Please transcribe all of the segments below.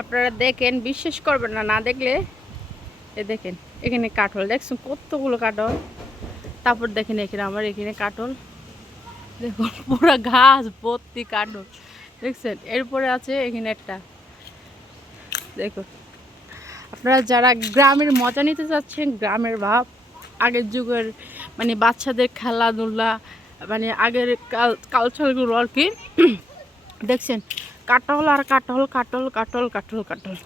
আপনারা দেখেন, বিশ্বাস করবেন না, না দেখলে। এ দেখেন এখানে কাঠল দেখছেন, কতগুলো কাঠল। তারপর দেখেন এখানে আমার এখানে কাঠল, দেখুন পুরো গাছ ভর্তি কাঠল দেখছেন। এরপরে আছে এখানে একটা, দেখুন। আপনারা যারা গ্রামের মজা নিতে চাচ্ছেন, গ্রামের ভাব, আগের যুগের মানে বাচ্চাদের খেলাধুলা, মানে আগের কালচারগুলো আর কি দেখছেন। কাটল আর কাটল, কাটল কাটল কাটল কাটল।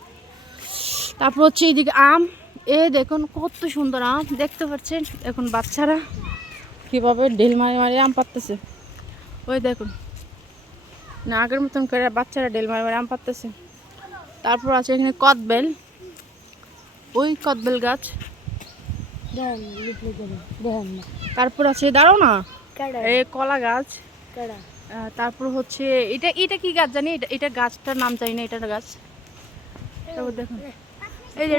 তারপর হচ্ছে এইদিকে আম। এ দেখুন কত সুন্দর আম দেখতে পাচ্ছেন। এখন বাচ্চারা কীভাবে ঢিল মারি মারি আম পাড়তেছে, ওই দেখুন। না আগের মতন করে বাচ্চারা ঢিল মারি মারি আম পাড়তেছে। তারপর আছে এখানে কদবেল, ওই কদবেল গাছ। তারপর আছে দাঁড়াও না, এই কলা গাছ। তারপর হচ্ছে এটা এটা কি গাছ জানি, এটা গাছটার নাম জানি না, এটার গাছ। তারপর দেখুন এই যে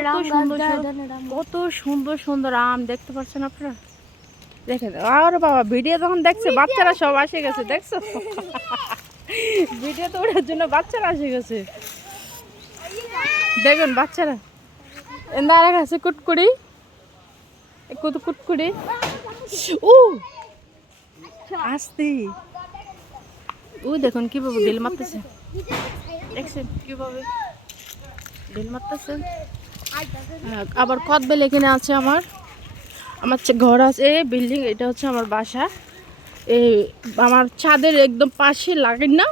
কত সুন্দর সুন্দর আম দেখতে পাচ্ছেন আপনারা, দেখেন। আর বাবা ভিডিও যখন দেখছে বাচ্চারা সব আসে গেছে, দেখছো? ভিডিও তো ওঠার জন্য বাচ্চারা আসে গেছে, দেখুন বাচ্চারা। এন্দারা গেছে কুটকুড়ি, কত কুটকুড়ি। ও আসতে, ও দেখুন কিভাবে ঢিল মারতেছে, দেখছেন কিভাবে ঢিল মারতেছে। আবার কদবেল এখানে আছে আমার, আমার ঘর আছে বিল্ডিং, এটা হচ্ছে আমার বাসা। এই আমার ছাদের একদম পাশে লাগেন না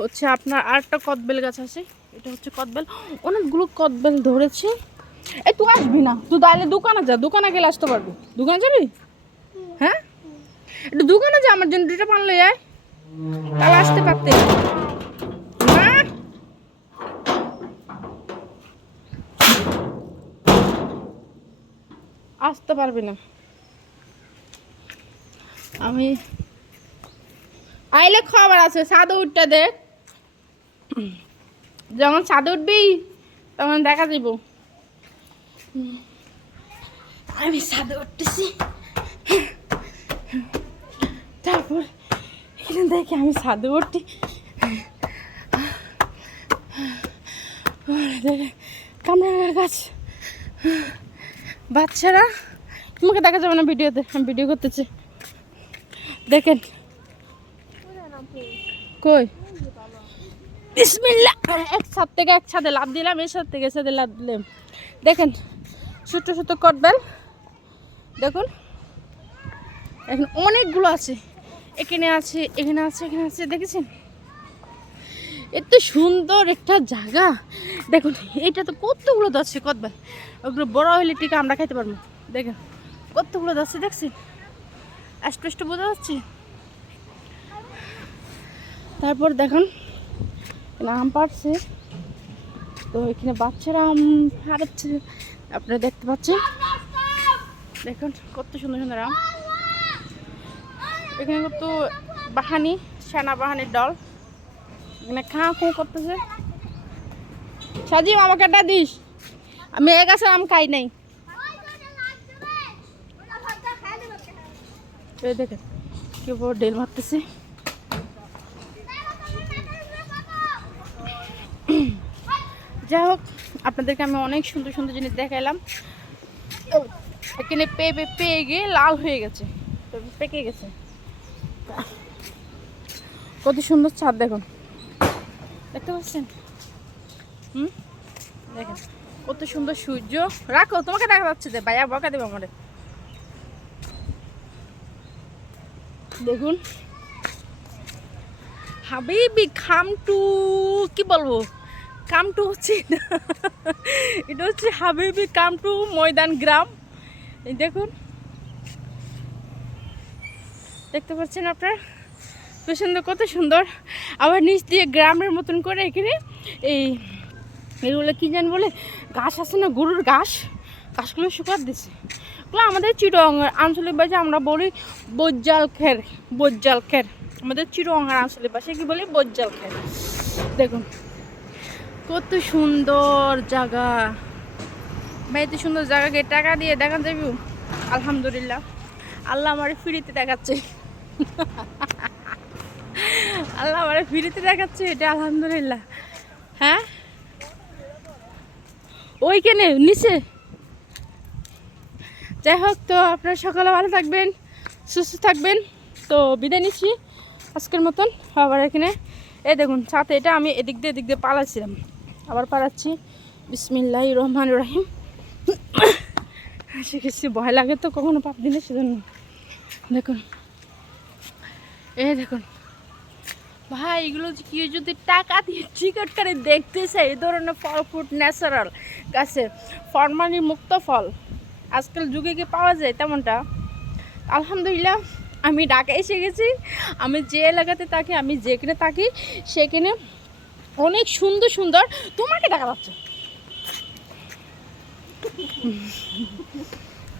হচ্ছে আপনার আরেকটা কদবেল গাছ আছে, এটা হচ্ছে কদবেল। অনেকগুলো কদবেল ধরেছে। এই তুই আসবি না, তুই তাহলে দোকানে যা, দোকানে গেলে আসতে পারবি। দোকানে যাবি? হ্যাঁ একটু দোকানে যা, আমার জন্য দুটো পানলে যায়, তাহলে আসতে পারতে না। আসতে পারবি না। আমি আইলে খবর আছে, ছাদে উঠতে দেখ, যখন ছাদে উঠবি তখন দেখা যাব। আমি ছাদে উঠতেছি, তারপর এখানে দেখি আমি ছাদে উঠি, কামরাঙা গাছ। বাচ্চারা, তোমাকে দেখা যাবে না ভিডিওতে, আমি ভিডিও করতেছি, দেখেন। কই বিসমিল্লাহ, এক ছাদ থেকে এক ছাদে লাভ দিলাম, এর ছাদ থেকে ছাদে লাভ দিলাম। দেখেন ছোট ছোট কদবেল, দেখুন এখন অনেকগুলো আছে, এখানে আছে এখানে আছে এখানে আছে, দেখেছেন? এত সুন্দর একটা জায়গা, দেখুন। এইটা তো কতগুলো যাচ্ছে কদবেল, ওগুলো বড় হলে টিকা আমরা খাইতে পারবো। দেখেন কতগুলো যাচ্ছে, দেখছেন? স্পষ্ট বোঝা যাচ্ছে। তারপর দেখুন আম পাড়ছে, তো এখানে বাচ্চারা আম হারাচ্ছে, আপনারা দেখতে পাচ্ছেন। দেখুন কত সুন্দর সুন্দর আম। এখানে কত বাহানি, সেনা বাহানির দল এখানে খা খু করতেছে। সাজিম আমাকে একটা দিস, আমি এক গাছে আম খাই নাই। দেখেন কি বড় ঢেল মারতেছে। যাই হোক, আপনাদেরকে আমি অনেক সুন্দর সুন্দর জিনিস দেখাইলাম। এখানে পেয়ে পেয়ে গিয়ে লাল হয়ে গেছে, পেকে গেছে। কত সুন্দর ছাদ দেখুন, দেখতে পাচ্ছেন? দেখেন কত সুন্দর সূর্য। রাখো, তোমাকে দেখা যাচ্ছে যে ভাইয়া বকা দেবে আমারে। দেখুন হাবিবি কাম টু, কি বলবো, কাম টু হচ্ছে এটা হচ্ছে হাবিবি কাম টু ময়দান গ্রাম। এই দেখুন, দেখতে পাচ্ছেন আপনার পেছনে কত সুন্দর। আবার নিচ দিয়ে গ্রামের মতন করে এখানে এই এগুলো কি জান বলে ঘাস আছে না, গরুর ঘাস, ঘাসগুলো শুকাত দিছে। ওগুলো আমাদের চিটংয়ের আঞ্চলিক ভাষায় আমরা বলি বজ্জাল খের, বজ্জাল খের। আমাদের চিটংয়ের আঞ্চলিক ভাষায় কি বলি, বজ্জাল খের। দেখুন কত সুন্দর জায়গা ভাই, এত সুন্দর জায়গাকে টাকা দিয়ে দেখা যাবি? আলহামদুলিল্লাহ, আল্লাহ আমার ফ্রিতে দেখাচ্ছে। আল্লাহ আমার ফ্রিতে দেখাচ্ছে, এটা আলহামদুলিল্লাহ। হ্যাঁ ওইখানে নিচে। যাই হোক, তো আপনারা সকালে ভালো থাকবেন, সুস্থ থাকবেন। তো বিদায় নিচ্ছি আজকের মতন। আবার এখানে এই দেখুন ছাতে, এটা আমি এদিক দিয়ে পালাচ্ছিলাম, আবার পালাচ্ছি। বিসমিল্লাহির রহমানির রহিম। শিখেছি, ভয় লাগে তো কখনো পাপ দিলে, সেজন্য। দেখুন, দেখুন ভাই, এগুলো কি যদি টাকা দিয়ে টিকিট করে দেখতে চাই, এই ধরনের ফল ফ্রুট ন্যাচারাল গাছে ফরমালি মুক্ত ফল আজকাল যুগে কি পাওয়া যায় তেমনটা? আলহামদুলিল্লাহ, আমি ঢাকা এসে গেছি। আমি যে এলাকাতে থাকি, আমি যেখানে থাকি সেখানে অনেক সুন্দর সুন্দর, তোমাকে দেখা যাচ্ছে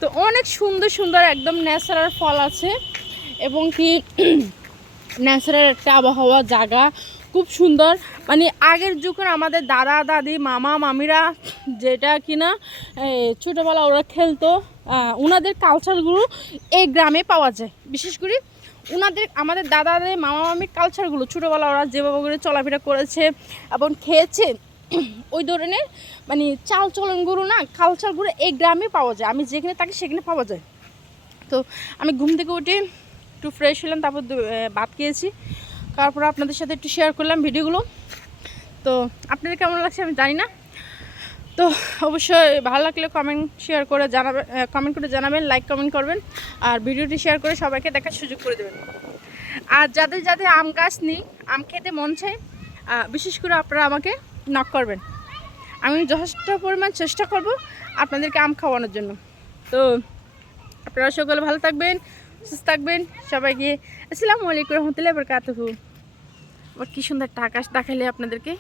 তো অনেক সুন্দর সুন্দর একদম ন্যাচারাল ফল আছে, এবং কি ন্যাচারাল একটা আবহাওয়া, জায়গা খুব সুন্দর। মানে আগের যুগের আমাদের দাদা দাদি মামা মামিরা যেটা কিনা ছোটোবেলা ওরা খেলতো, ওনাদের কালচারগুলো এই গ্রামে পাওয়া যায়। বিশেষ করে আমাদের দাদা দাদি মামা মামির কালচারগুলো ছোটোবেলা ওরা যেভাবে করে চলাফেরা করেছে এবং খেয়েছে, ওই ধরনের মানে চালচলনগুলো না, কালচারগুলো এই গ্রামে পাওয়া যায়। আমি যেখানে থাকি সেখানে পাওয়া যায়। তো আমি ঘুম থেকে উঠে একটু ফ্রেশ হলাম, তারপর ভাত খেয়েছি, তারপর আপনাদের সাথে একটু শেয়ার করলাম ভিডিওগুলো। তো আপনাদের কেমন লাগছে আমি জানি না। তো অবশ্যই ভালো লাগলে কমেন্ট করে জানাবেন, লাইক কমেন্ট করবেন, আর ভিডিওটি শেয়ার করে সবাইকে দেখার সুযোগ করে দেবেন। আর যাদের যাদের আম গাছ নেই, আম খেতে মন চায়, বিশেষ করে আপনারা আমাকে নক করবেন। আমি যথেষ্ট পরিমাণ চেষ্টা করব আপনাদেরকে আম খাওয়ানোর জন্য। তো আপনারা সকলে ভালো থাকবেন, সুস্থ থাকবেন। সবাইকে আসসালামু আলাইকুম রহমতুল্লাহি ওয়া বারাকাতুহু। আবার কি সুন্দর আকাশ দেখাইলে আপনাদেরকে।